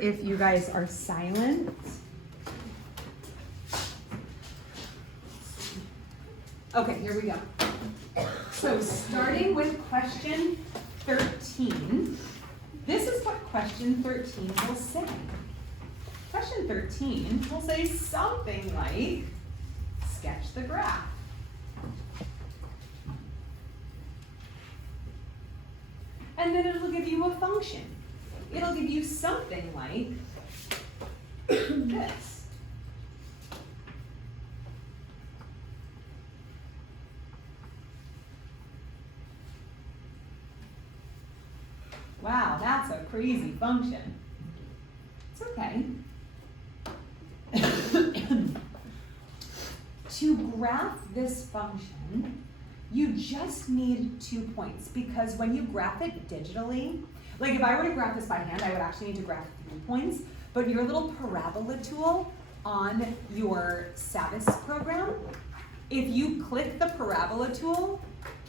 if you guys are silent. Okay, here we go. So starting with question 13, this is what question 13 will say. Question 13 will say something like, sketch the graph. And then it'll give you a function. It'll give you something like this. Wow, that's a crazy function. It's okay. To graph this function, you just need 2 points, because when you graph it digitally, like if I were to graph this by hand, I would actually need to graph 3 points, but your little parabola tool on your Satis program, if you click the parabola tool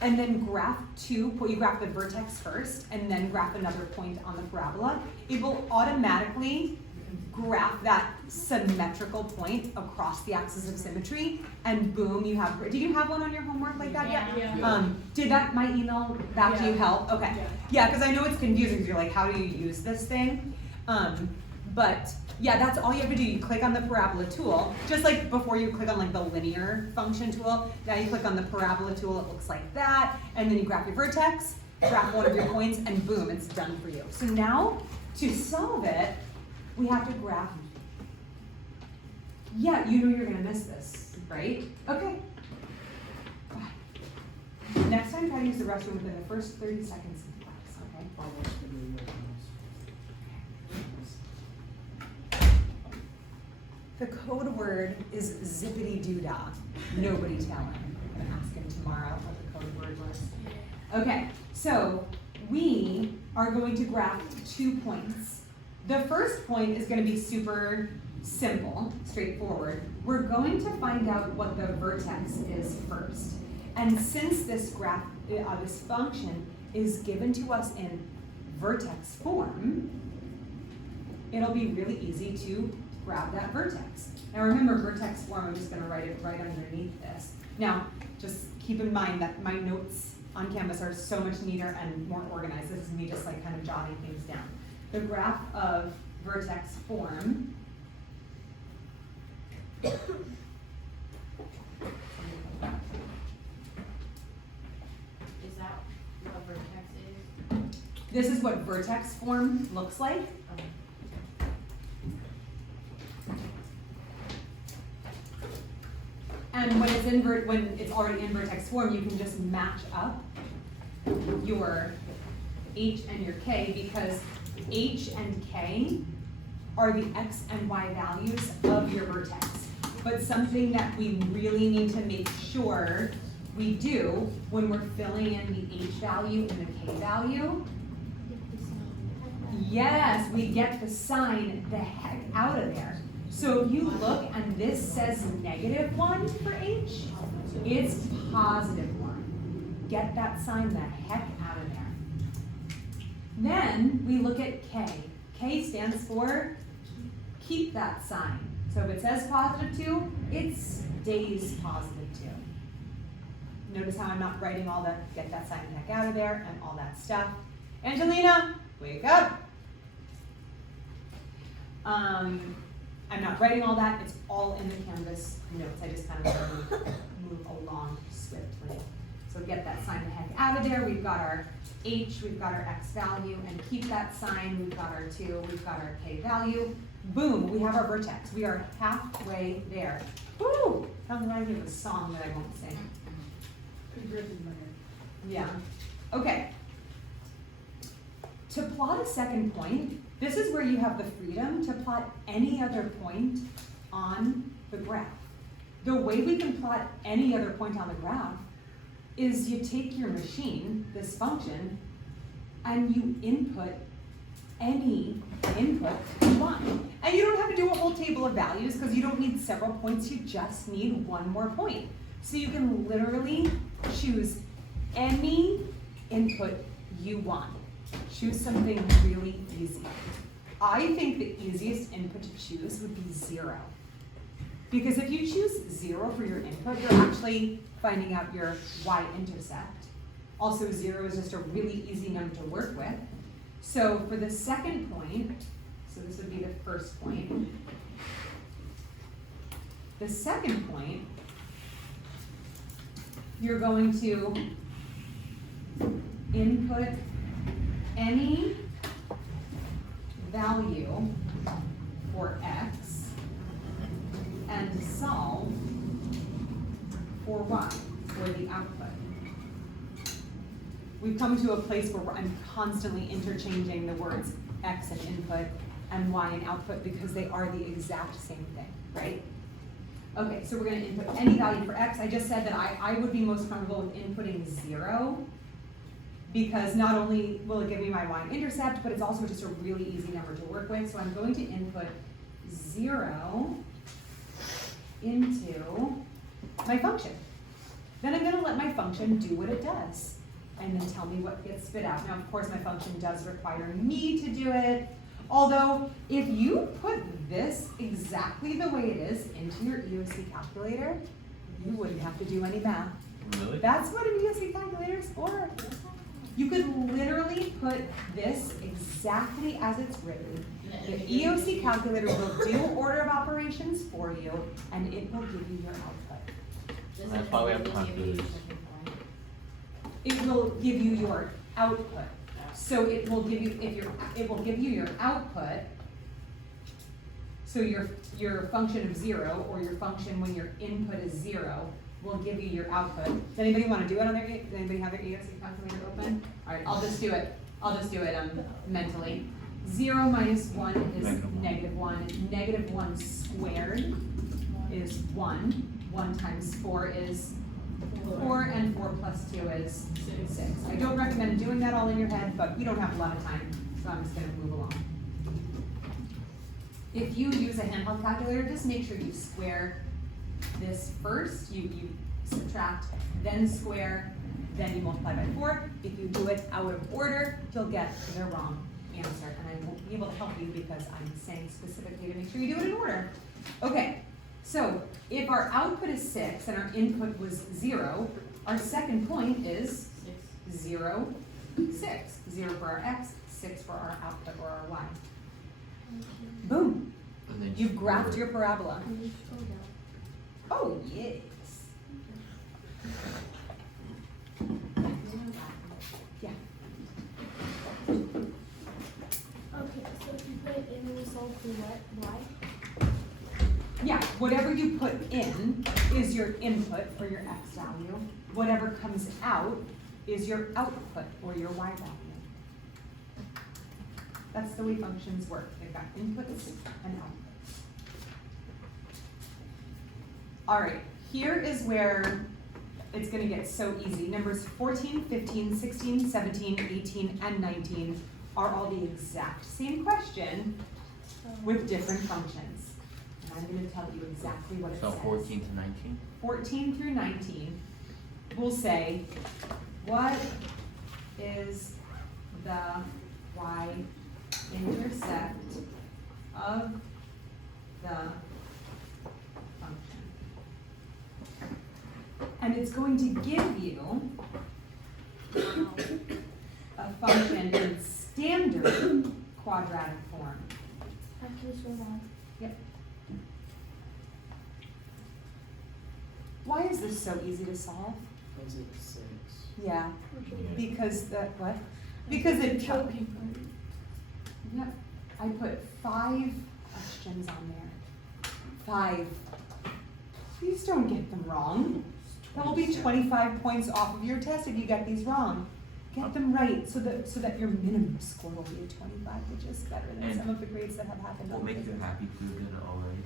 and then graph you graph the vertex first and then graph another point on the parabola, it will automatically graph that symmetrical point across the axis of symmetry, and boom, you have, did you have one on your homework like that yet? Yeah. Did my email back to you help? Okay. Yeah, because I know it's confusing because you're like, how do you use this thing? But yeah, that's all you have to do. You click on the parabola tool, just like before you click on like the linear function tool. Now you click on the parabola tool, it looks like that, and then you graph your vertex, graph one of your points, and boom, it's done for you. So now, to solve it, we have to graph. Yeah, you know you're gonna miss this, right? Okay. Next time, try to use the restroom within the first 30 seconds of class, okay? The code word is zippity-doo-dah. Nobody tell him. I'm gonna ask him tomorrow what the code word was. Okay, so we are going to graph 2 points. The first point is going to be super simple, straightforward. We're going to find out what the vertex is first. And since this graph, this function is given to us in vertex form, it'll be really easy to grab that vertex. Now remember, vertex form, I'm just going to write it right underneath this. Now, just keep in mind that my notes on Canvas are so much neater and more organized. This is me just like kind of jotting things down. The graph of vertex form Is that what vertex is? This is what vertex form looks like. And when it's already in vertex form, you can just match up your H and your K, because H and K are the X and Y values of your vertex. But something that we really need to make sure we do when we're filling in the H value and the K value, yes, we get the sign the heck out of there. So if you look and this says -1 for H, it's +1. Get that sign the heck out of there. Then we look at K. K stands for keep that sign. So if it says +2, it stays +2. Notice how I'm not writing all the get that sign the heck out of there and all that stuff. Angelina, wake up. I'm not writing all that, it's all in the Canvas notes. I just kind of move along swiftly. So get that sign the heck out of there. We've got our H, we've got our X value, and keep that sign. We've got our 2, we've got our K value. Boom, we have our vertex. We are halfway there. Woo! That reminds me of a song that I won't sing. Yeah. Okay. To plot a second point, this is where you have the freedom to plot any other point on the graph. The way we can plot any other point on the graph is you take your machine, this function, and you input any input you want. And you don't have to do a whole table of values because you don't need several points, you just need one more point. So you can literally choose any input you want. Choose something really easy. I think the easiest input to choose would be 0. Because if you choose 0 for your input, you're actually finding out your y-intercept. Also, 0 is just a really easy number to work with. So for the second point, so this would be the first point. The second point, you're going to input any value for x and solve for y, for the output. We've come to a place where I'm constantly interchanging the words x and input and y and output because they are the exact same thing, right? Okay, so we're going to input any value for x. I just said that I would be most comfortable with inputting 0 because not only will it give me my y-intercept, but it's also just a really easy number to work with. So I'm going to input 0 into my function. Then I'm going to let my function do what it does and then tell me what gets spit out. Now, of course, my function does require me to do it. Although, if you put this exactly the way it is into your EOC calculator, you wouldn't have to do any math. Really? That's what an EOC calculator is for. You could literally put this exactly as it's written. The EOC calculator will do order of operations for you, and it will give you your output. That's why we have calculators. It will give you your output. So it will give you, it will give you your output. So your function of 0, or your function when your input is 0, will give you your output. Does anybody want to do it on their, does anybody have their EOC calculator open? All right, I'll just do it mentally. 0 minus 1 is -1. -1 squared is 1. 1 times 4 is 4, and 4 plus 2 is 6. I don't recommend doing that all in your head, but you don't have a lot of time, so I'm just going to move along. If you use a handheld calculator, just make sure you square this first. You subtract, then square, then you multiply by 4. If you do it out of order, you'll get the wrong answer, and I won't be able to help you because I'm saying specifically to make sure you do it in order. Okay. So, if our output is 6 and our input was 0, our second point is 0, 6. 0 for our x, 6 for our output or our y. Boom. And then You've graphed your parabola. Oh, yes. Yeah. Okay, so if you put it in the result for what? Y? Yeah, whatever you put in is your input for your x value. Whatever comes out is your output or your y value. That's the way functions work. They've got inputs and outputs. All right, here is where it's going to get so easy. Numbers 14, 15, 16, 17, 18, and 19 are all the exact same question with different functions. I'm going to tell you exactly what it says. So 14 to 19? 14 through 19 will say, what is the y-intercept of the function? And it's going to give you a function in standard quadratic form. Actually, so long. Yep. Why is this so easy to solve? Because it's 6. Yeah, because the, what? Because it, yep, I put 5 questions on there. 5. Please don't get them wrong. That will be 25 points off of your test if you get these wrong. Get them right so that your minimum score will be a 25, which is better than And some of the grades that have happened. What on makes you quizzes. happy if you're gonna already?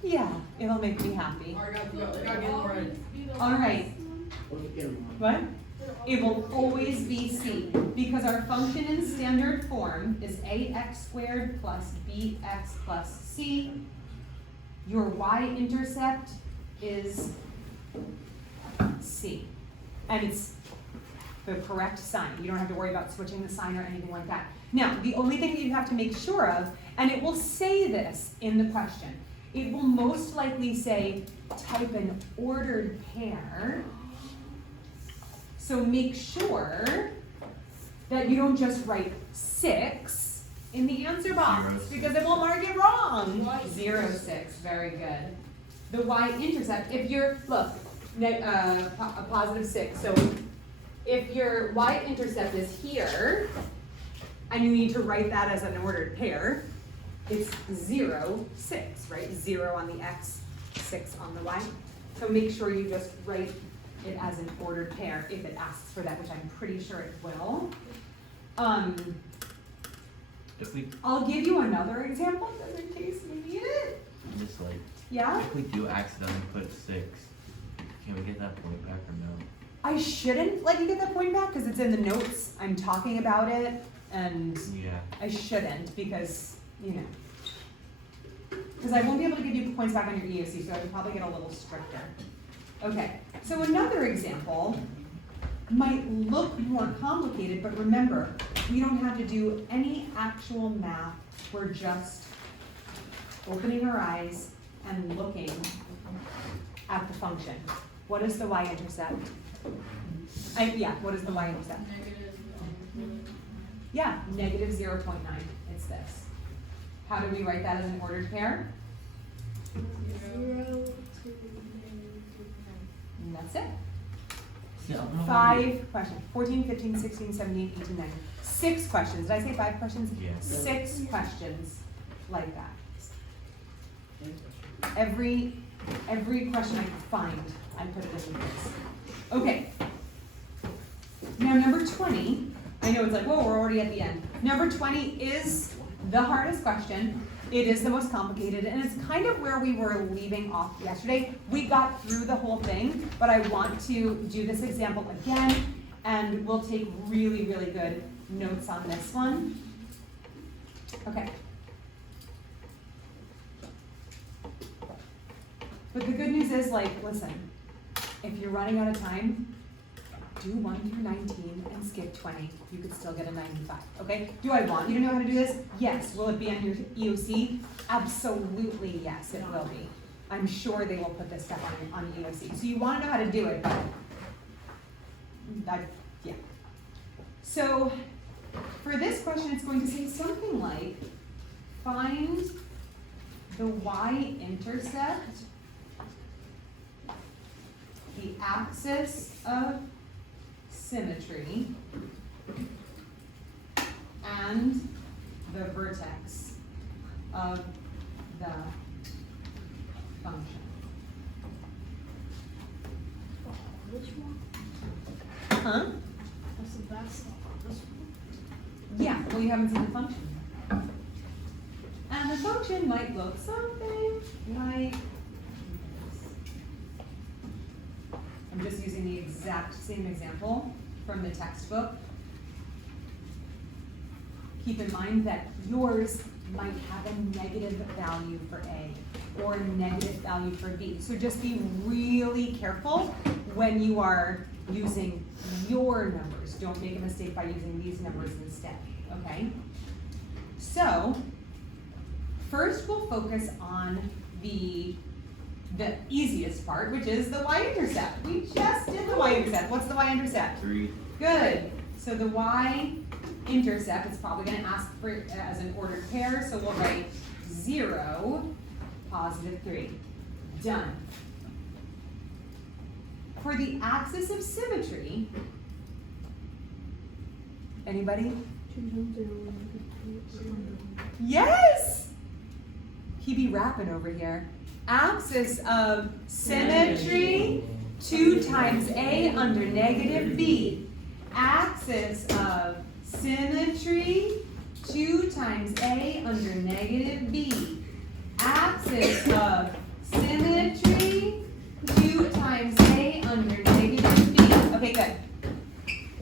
Yeah, it'll make me happy. Alright, guys, we gotta get them right. All right. What if you get them wrong? What? It will always be c, because our function in standard form is ax squared plus bx plus c. Your y-intercept is c. And it's the correct sign. You don't have to worry about switching the sign or anything like that. Now, the only thing that you have to make sure of And it will say this in the question. It will most likely say, type an ordered pair. So make sure that you don't just write 6 in the answer box, 0, 6. because it will mark it wrong. Y 0, 6, very good. The y-intercept, if you're, look, a positive 6, so if your y-intercept is here, and you need to write that as an ordered pair, it's 0, 6, right? 0 on the x, 6 on the y. So make sure you just write it as an ordered pair if it asks for that, which I'm pretty sure it will. If we I'll give you another example just in case you need it. just like, Yeah? if we do accidentally put 6, can we get that point back or no? I shouldn't let you get that point back because it's in the notes. I'm talking about it, and Yeah. I shouldn't because, you know. Because I won't be able to give you points back on your EOC, so I would probably get a little stricter. Okay, so another example might look more complicated, but remember, we don't have to do any actual math. We're just opening our eyes and looking at the function. What is the y-intercept? Yeah, what is the y-intercept? Yeah, negative 0.9, it's this. How do we write that as an ordered pair? 0 to And that's it. See, I don't know why 5 questions, 14, 15, 16, 17, 18, 19. 6 questions, did I say 5 questions? Yes. 6 questions like that. Yeah. Every question I could find, I put it in this. Okay. Now number 20, I know it's like, whoa, we're already at the end. Number 20 is the hardest question. It is the most complicated, and it's kind of where we were leaving off yesterday. We got through the whole thing, but I want to do this example again, and we'll take really, really good notes on this one. Okay. But the good news is, like, listen, if you're running out of time, do 1 through 19 and skip 20. You could still get a 95, okay? Do I want you to know how to do this? Yes. Will it be on your EOC? Absolutely yes, it will be. I'm sure they will put this stuff on EOC. So you want to know how to do it, but yeah. So for this question, it's going to say something like, find the y-intercept, the axis of symmetry, and the vertex of the function. which one? Huh? That's the best one. This one? Yeah, well, you haven't seen the function yet. And the function might look something like this. I'm just using the exact same example from the textbook. Keep in mind that yours might have a negative value for A or a negative value for B. So just be really careful when you are using your numbers. Don't make a mistake by using these numbers instead, okay? So, first we'll focus on the easiest part, which is the y-intercept. We just did the y-intercept. What's the y-intercept? 3. Good. So the y-intercept is probably going to ask for it as an ordered pair, so we'll write 0, positive 3. Done. For the axis of symmetry, anybody? 2 times 0. Yes! He be rapping over here. Axis of symmetry, 2 times A under negative B. Axis of symmetry, 2 times A under negative B. Axis of symmetry, 2 times A under negative B. Okay, good.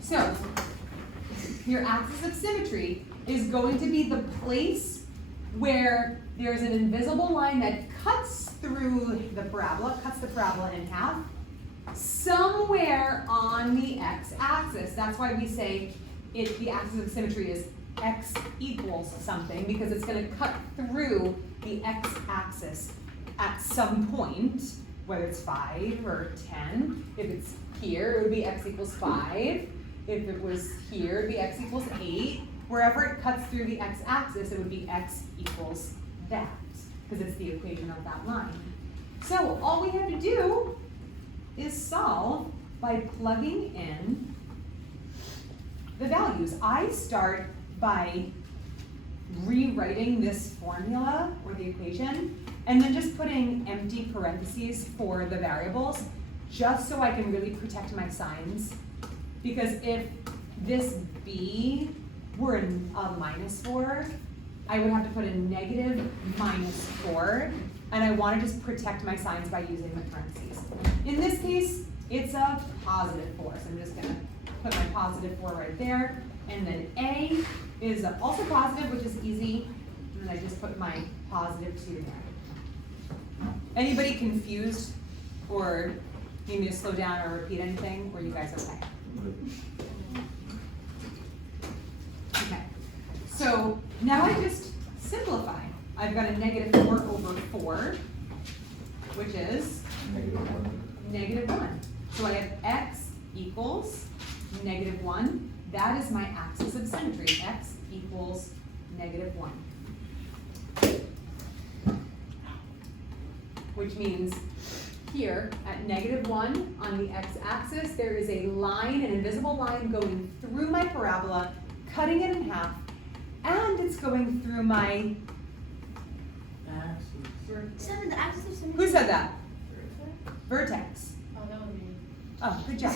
So, your axis of symmetry is going to be the place where there's an invisible line that cuts through the parabola, cuts the parabola in half, somewhere on the x-axis. That's why we say the axis of symmetry is x equals something because it's gonna cut through the x-axis at some point, whether it's 5 or 10. If it's here, it would be x equals 5. If it was here, it would be x equals 8. Wherever it cuts through the x-axis, it would be x equals that, because it's the equation of that line. So all we have to do is solve by plugging in the values. I start by rewriting this formula or the equation and then just putting empty parentheses for the variables just so I can really protect my signs. Because if this b were a -4, I would have to put a negative -4, and I want to just protect my signs by using the parentheses. In this case, it's a +4, so I'm just going to put my +4 right there, and then a is also positive, which is easy, and then I just put my +2 there. Anybody confused or need me to slow down or repeat anything, or are you guys okay? Okay, so now I just simplify. I've got a -4 over 4, which is -1. So I have x equals -1. That is my axis of symmetry. X equals -1. Which means here at -1 on the x-axis, there is a line, an invisible line going through my parabola, cutting it in half, and it's going through my, Seven, the axis of symmetry. who said that? Vertex. Oh, that was me. Oh, good job.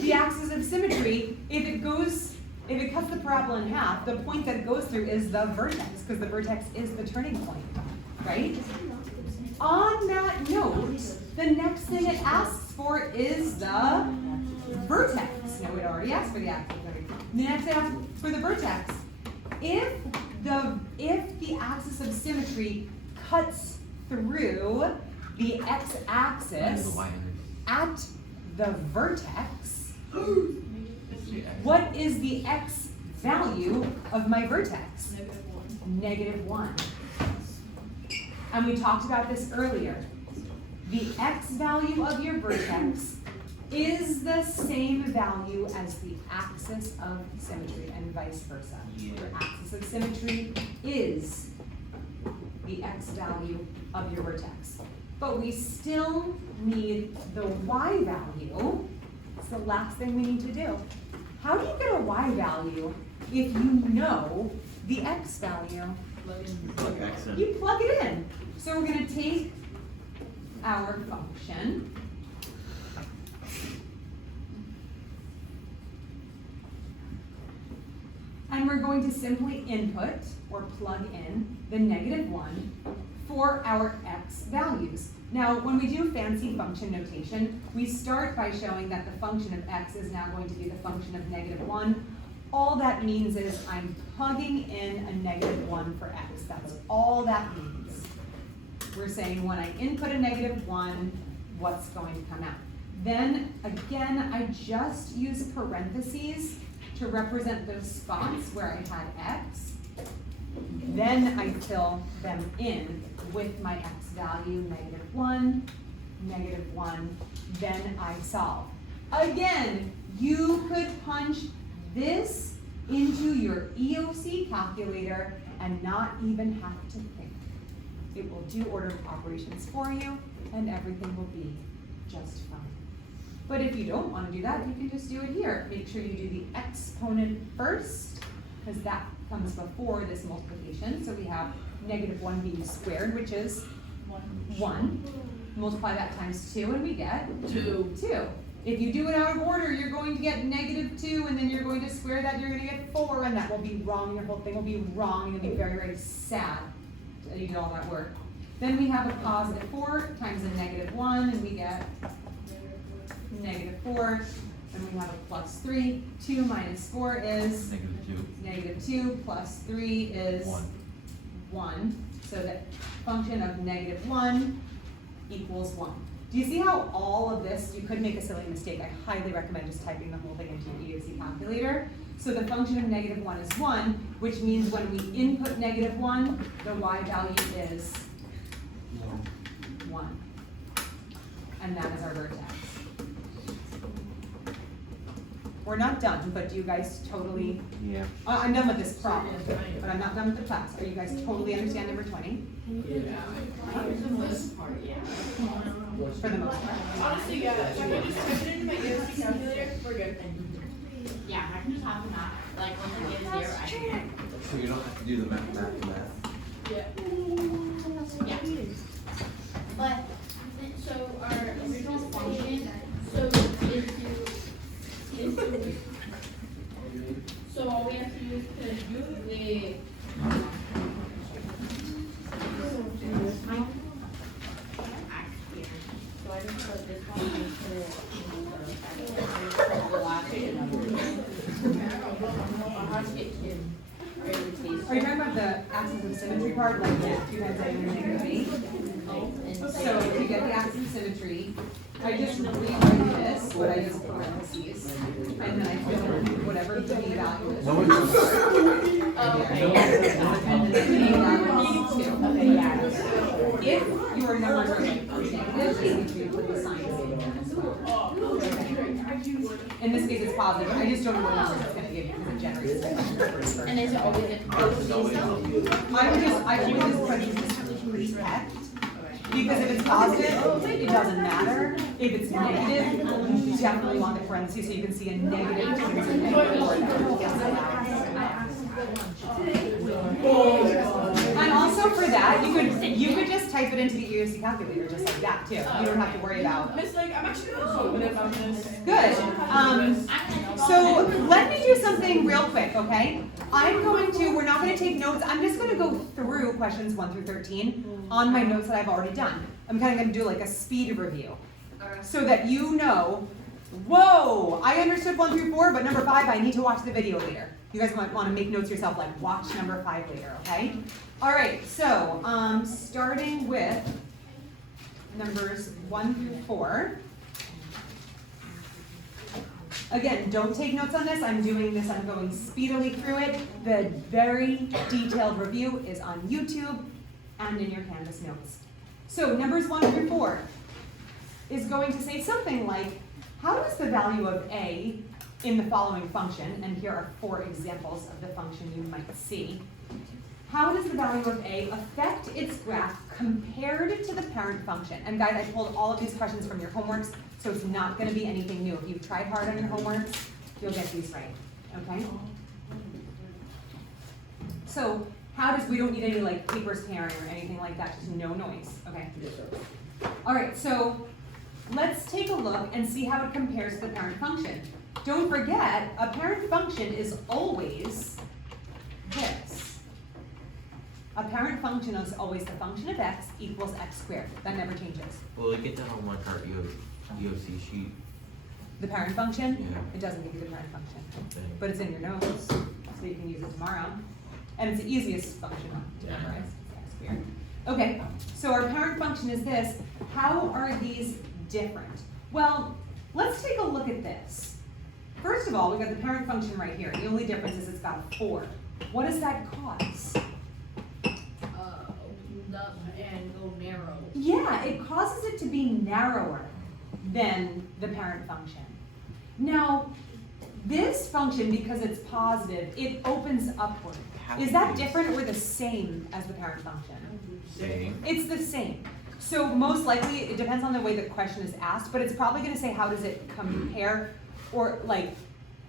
The axis of symmetry, if it cuts the parabola in half, the point that it goes through is the vertex, because the vertex is the turning point, right? On that note, the next thing it asks for is the vertex. No, it already asked for the axis of symmetry. The next it asks for the vertex. If the axis of symmetry cuts through the x-axis at the vertex, what is the x value of my vertex? -1. And we talked about this earlier. The x value of your vertex is the same value as the axis of symmetry and vice versa. Your axis of symmetry is the x value of your vertex. But we still need the y value. It's the last thing we need to do. How do you get a y value if you know the x value? Plug X in. You plug it in. So we're going to take our function. And we're going to simply input or plug in the -1 for our x values. Now, when we do fancy function notation, we start by showing that the function of x is now going to be the function of -1. All that means is I'm plugging in a -1 for x. That's all that means. We're saying when I input a -1, what's going to come out. Then, again, I just use parentheses to represent those spots where I had x. Then I fill them in with my x value, -1, -1, then I solve. Again, you could punch this into your EOC calculator and not even have to think. It will do order of operations for you, and everything will be just fine. But if you don't want to do that, you can just do it here. Make sure you do the exponent first, because that comes before this multiplication. So we have -1 being squared, which is 1. Multiply that times 2, and we get 2. If you do it out of order, you're going to get -2, and then you're going to square that, you're going to get 4, and that will be wrong. Your whole thing will be wrong, and you'll be very, very sad that you did all that work. Then we have a +4 times a -1, and we get -4, and we have a +3. 2 minus 4 is? -2 plus 3 is? 1. So the function of -1 equals 1. Do you see how all of this, you could make a silly mistake. I highly recommend just typing the whole thing into your EOC calculator. So the function of -1 is 1, which means when we input -1, the y value is 1. And that is our vertex. We're not done, but do you guys totally, Yeah. I'm done with this problem, but I'm not done with the class. Are you guys totally understand number 20? For the most part, yeah. For the most part. Honestly, yeah, if I could just type it into my ESP calculator, we're good. Yeah, I can just have the math, like, once I get a 0, I can. So you don't have to do the math. Yeah. Yeah. But, so our original function, so so all we have to do is put the. So I just put this one and put it in the last Are you talking about the axis of symmetry part, like the 2 times A and 8? So if you get the axis of symmetry, I just rewrite this, but I use parentheses, and then I fill in whatever the B value is. No one's. Okay, And then the A value is 2. Okay, yeah. If your numbers are like negative, you need to put the sign in there as well. In this case, it's positive. I just don't know what number it's going to give you because it generates it. And is it always a I always just put protect, because if it's positive, it doesn't matter. If it's negative, you definitely want the parentheses so you can see a negative towards a negative. And also for that, you could just type it into the EOC calculator just like that too. You don't have to worry about. Miss, like, I'm actually gonna open it on this. Good. So let me do something real quick, okay? We're not gonna take notes. I'm just gonna go through questions 1 through 13 on my notes that I've already done. I'm kind of gonna do like a speed review so that you know, whoa, I understood 1 through 4, but number 5, I need to watch the video later. You guys might want to make notes yourself, like watch number 5 later, okay? All right, so starting with numbers 1 through 4. Again, don't take notes on this. I'm doing this, I'm going speedily through it. The very detailed review is on YouTube and in your Canvas notes. So numbers 1 through 4 is going to say something like, how does the value of A in the following function, and here are 4 examples of the function you might see, how does the value of A affect its graph compared to the parent function? And guys, I pulled all of these questions from your homeworks, so it's not going to be anything new. If you've tried hard on your homeworks, you'll get these right, okay? So we don't need any like papers tearing or anything like that, just no noise, okay? All right, so let's take a look and see how it compares to the parent function. Don't forget, a parent function is always this. A parent function is always the function of x equals x squared. That never changes. Will we get that on like our EOC sheet? The parent function, Yeah. it doesn't give you the parent function, Okay. but it's in your notes, so you can use it tomorrow. And it's the easiest function to memorize, it's x squared. Okay, so our parent function is this. How are these different? Well, let's take a look at this. First of all, we've got the parent function right here. The only difference is it's got a 4. What does that cause? And go narrow. Yeah, it causes it to be narrower than the parent function. Now, this function, because it's positive, it opens upward. Is that different or the same as the parent function? Same. It's the same. So most likely, it depends on the way the question is asked, but it's probably going to say how does it compare, or like,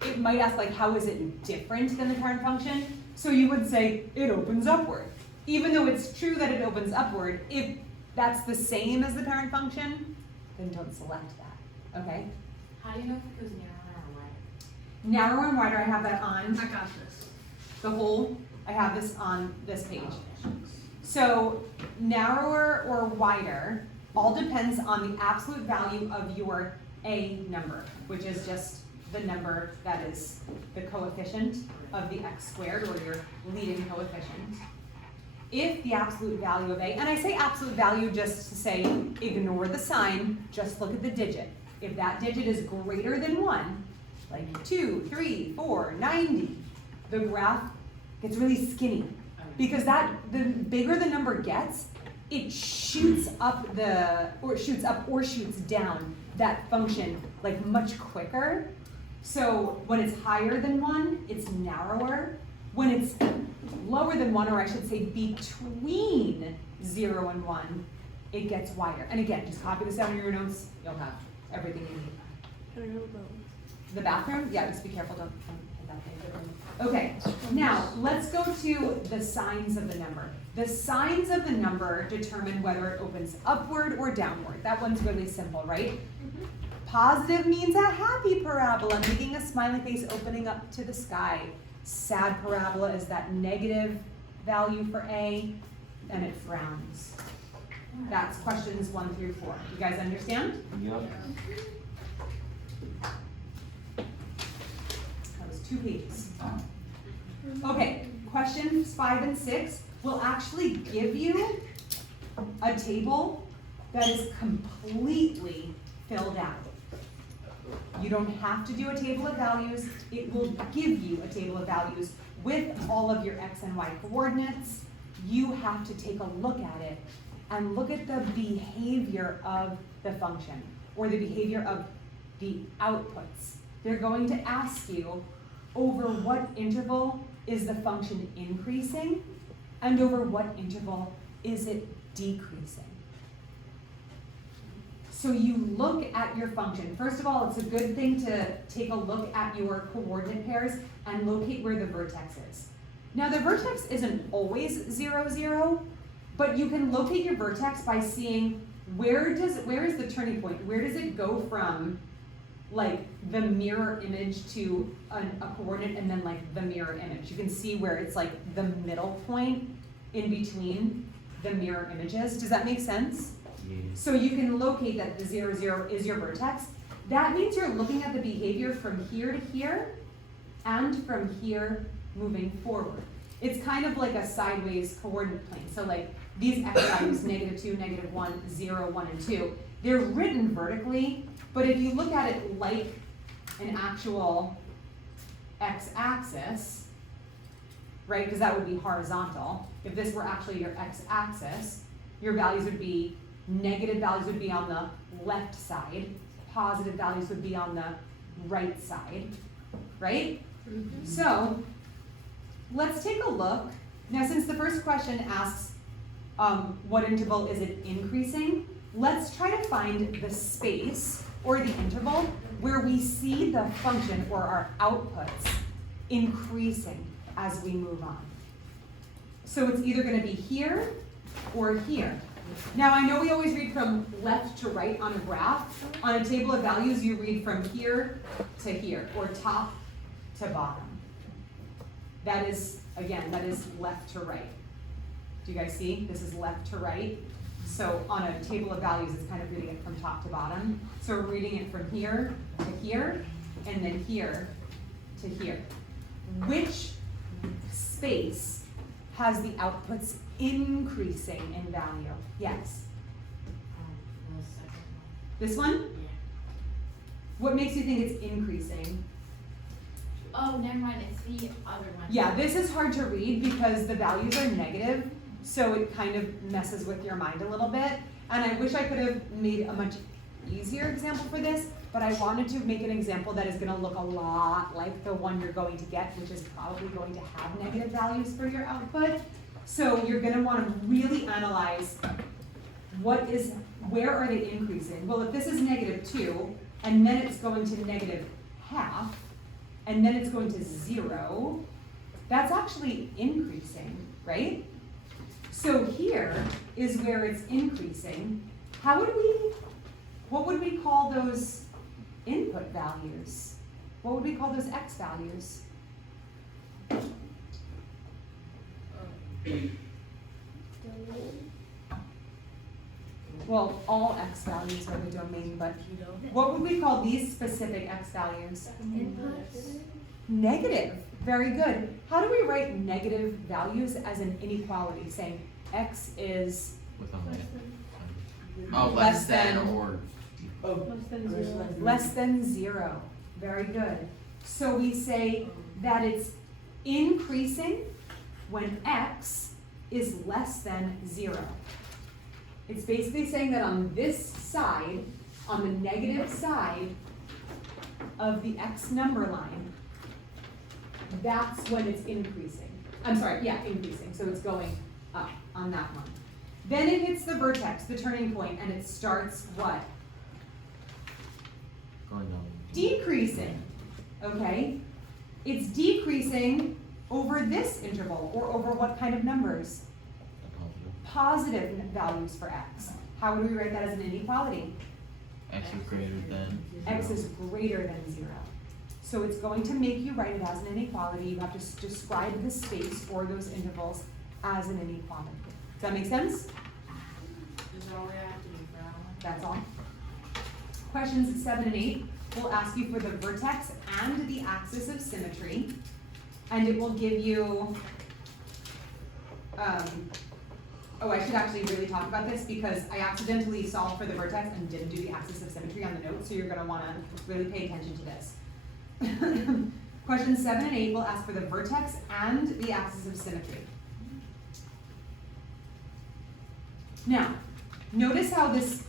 it might ask like how is it different than the parent function? So you would say it opens upward. Even though it's true that it opens upward, if that's the same as the parent function, then don't select that, okay? How do you know if it goes narrower or wider? Narrower and wider, I have that on I got this. the whole, I have this on this page. So narrower or wider all depends on the absolute value of your A number, which is just the number that is the coefficient of the x squared, or your leading coefficient. If the absolute value of A, and I say absolute value just to say ignore the sign, just look at the digit. If that digit is greater than 1, like 2, 3, 4, 90, the graph gets really skinny. Because the bigger the number gets, it shoots up or shoots down that function like much quicker. So when it's higher than 1, it's narrower. When it's lower than 1, or I should say between 0 and 1, it gets wider. And again, just copy this down in your notes, you'll have everything you need. The bathroom? Yeah, just be careful, don't hit that thing. Okay, now let's go to the signs of the number. The signs of the number determine whether it opens upward or downward. That one's really simple, right? Positive means a happy parabola, making a smiley face opening up to the sky. Sad parabola is that negative value for A, and it frowns. That's questions 1 through 4. You guys understand? Yep. That was 2 pages. Okay, questions 5 and 6 will actually give you a table that is completely filled out. You don't have to do a table of values. It will give you a table of values with all of your x and y coordinates. You have to take a look at it and look at the behavior of the function or the behavior of the outputs. They're going to ask you over what interval is the function increasing and over what interval is it decreasing. So you look at your function. First of all, it's a good thing to take a look at your coordinate pairs and locate where the vertex is. Now the vertex isn't always 0, 0, but you can locate your vertex by seeing where is the turning point? Where does it go from like the mirror image to a coordinate and then like the mirror image? You can see where it's like the middle point in between the mirror images. Does that make sense? So you can locate that the 0, 0 is your vertex. That means you're looking at the behavior from here to here and from here moving forward. It's kind of like a sideways coordinate plane. So like these x values, -2, -1, 0, 1, and 2, they're written vertically, but if you look at it like an actual x-axis, right, because that would be horizontal. If this were actually your x-axis, your values would be negative values would be on the left side, positive values would be on the right side, right? Mm-hmm. So let's take a look. Now since the first question asks what interval is it increasing, let's try to find the space or the interval where we see the function or our outputs increasing as we move on. So it's either going to be here or here. Now I know we always read from left to right on a graph. On a table of values, you read from here to here, or top to bottom. That is, again, that is left to right. Do you guys see? This is left to right. So on a table of values, it's kind of reading it from top to bottom. So we're reading it from here to here, and then here to here. Which space has the outputs increasing in value? Yes. The second one. This one? Yeah. What makes you think it's increasing? Oh, never mind, it's the other one. Yeah, this is hard to read because the values are negative, so it kind of messes with your mind a little bit. And I wish I could have made a much easier example for this, but I wanted to make an example that is going to look a lot like the one you're going to get, which is probably going to have negative values for your output. So you're going to want to really analyze where are they increasing? Well, if this is -2, and then it's going to -0.5, and then it's going to 0, that's actually increasing, right? So here is where it's increasing. What would we call those input values? What would we call those x values? Well, all x values are the domain, but what would we call these specific x values? Inputs. Negative. Very good. How do we write negative values as an inequality, saying x is With a line. Less than or Less than 0. less than 0? Very good. So we say that it's increasing when x is less than 0. It's basically saying that on this side, on the negative side of the x number line, that's when it's increasing. I'm sorry, yeah, increasing, so it's going up on that one. Then it hits the vertex, the turning point, and it starts what? Going down. Decreasing, okay? It's decreasing over this interval, or over what kind of numbers? A Positive values for x. How would we write that as an inequality? positive. X is greater than. X is greater than 0. So it's going to make you write it as an inequality. You have to describe the space or those intervals as an inequality. Does that make sense? Is that all they have to do for that one? That's all. Questions 7 and 8 will ask you for the vertex and the axis of symmetry, and it will give you, oh, I should actually really talk about this because I accidentally solved for the vertex and didn't do the axis of symmetry on the notes, so you're gonna wanna really pay attention to this. Questions 7 and 8 will ask for the vertex and the axis of symmetry. Now, notice how this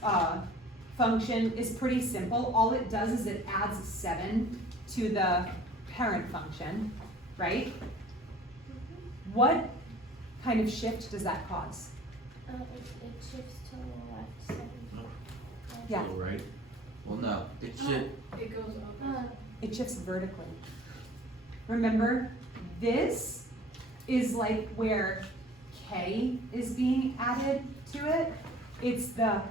function is pretty simple. All it does is it adds 7 to the parent function, right? What kind of shift does that cause? It shifts to the left side. Yeah. So, right? Well, no, it should. It goes up. It shifts vertically. Remember, this is like where k is being added to it. It's the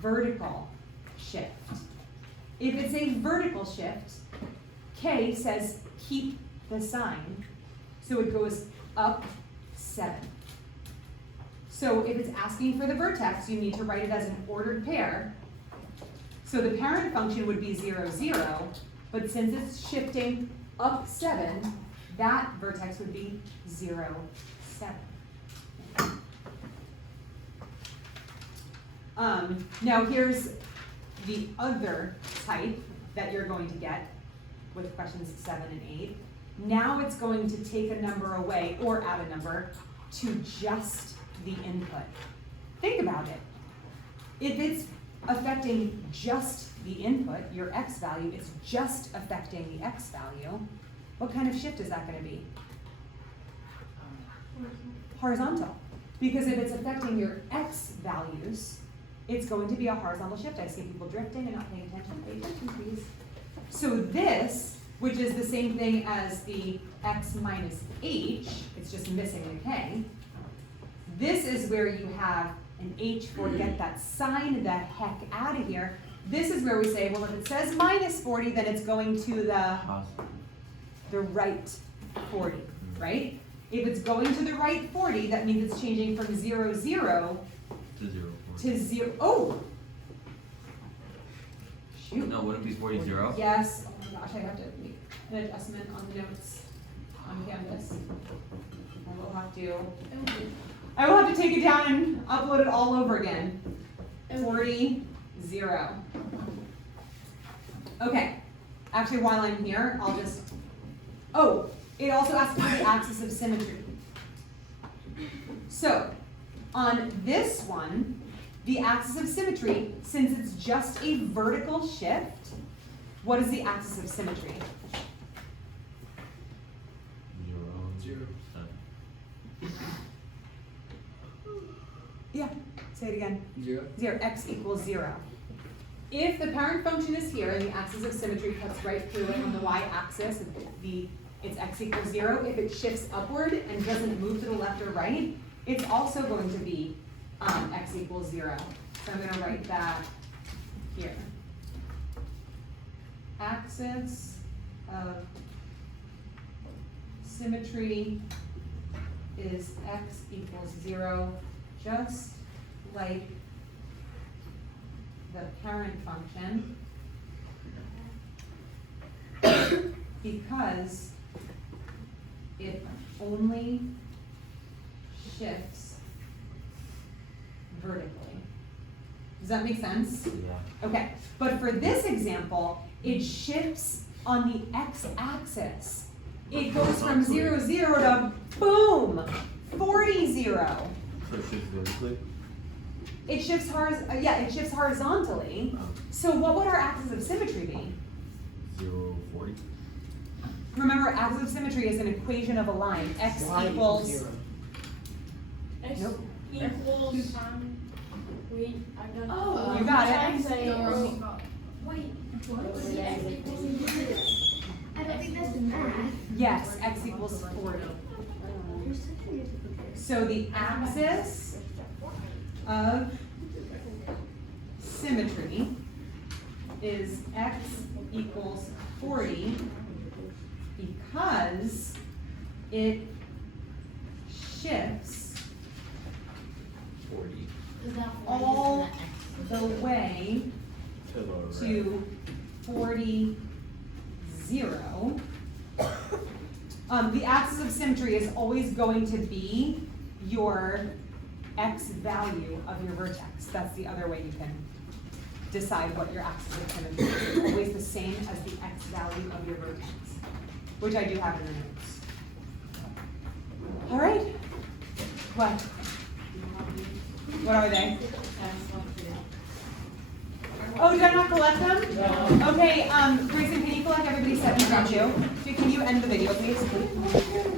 vertical shift. If it's a vertical shift, k says keep the sign, so it goes up 7. So if it's asking for the vertex, you need to write it as an ordered pair. So the parent function would be 0, 0, but since it's shifting up 7, that vertex would be 0, 7. Now here's the other type that you're going to get with questions 7 and 8. Now it's going to take a number away, or add a number, to just the input. Think about it. If it's affecting just the input, your x value, it's just affecting the x value, what kind of shift is that going to be? Horizontal. Because if it's affecting your x values, it's going to be a horizontal shift. I see people drifting and not paying attention. Pay attention, please. So this, which is the same thing as the x minus h, it's just missing the k. This is where you have an h for get that sign the heck out of here. This is where we say, well, if it says minus 40, then it's going to the right 40, right? If it's going to the right 40, that means it's changing from 0, 0 To 0. to 0. Oh! Shoot. No, wouldn't it be 40, 0? Yes. Oh my gosh, I have to make an adjustment on the notes on Canvas. I will have to take it down and upload it all over again. 40, 0. Okay. Actually, while I'm here, I'll just, oh, it also asks for the axis of symmetry. So, on this one, the axis of symmetry, since it's just a vertical shift, what is the axis of symmetry? 0. Yeah, say it again. 0. 0, x equals 0. If the parent function is here and the axis of symmetry cuts right through it on the y-axis, it's x equals 0. If it shifts upward and doesn't move to the left or right, it's also going to be x equals 0. So I'm going to write that here. Axis of symmetry is x equals 0, just like the parent function, because it only shifts vertically. Does that make sense? Yeah. Okay, but for this example, it shifts on the x-axis, it goes from 0, 0 to boom, 40, 0. So it shifts vertically? It shifts it shifts horizontally. Oh. So what would our axis of symmetry be? 0, 40? Remember, axis of symmetry is an equation of a line. X equals. Zero. X Nope. equals. Wait, I got. Oh, you got it. Wait, what? I don't think that's the math. Yes, x equals 40. So the axis of symmetry is x equals 40 because it shifts 40. all the way To the right. to 40, 0. The axis of symmetry is always going to be your x value of your vertex. That's the other way you can decide what your axis of symmetry is. It's always the same as the x value of your vertex, which I do have in the notes. All right. What? What are they? Oh, did I not collect them? No. Okay, Grayson, can you collect everybody's 7 from you? Can you end the video, please?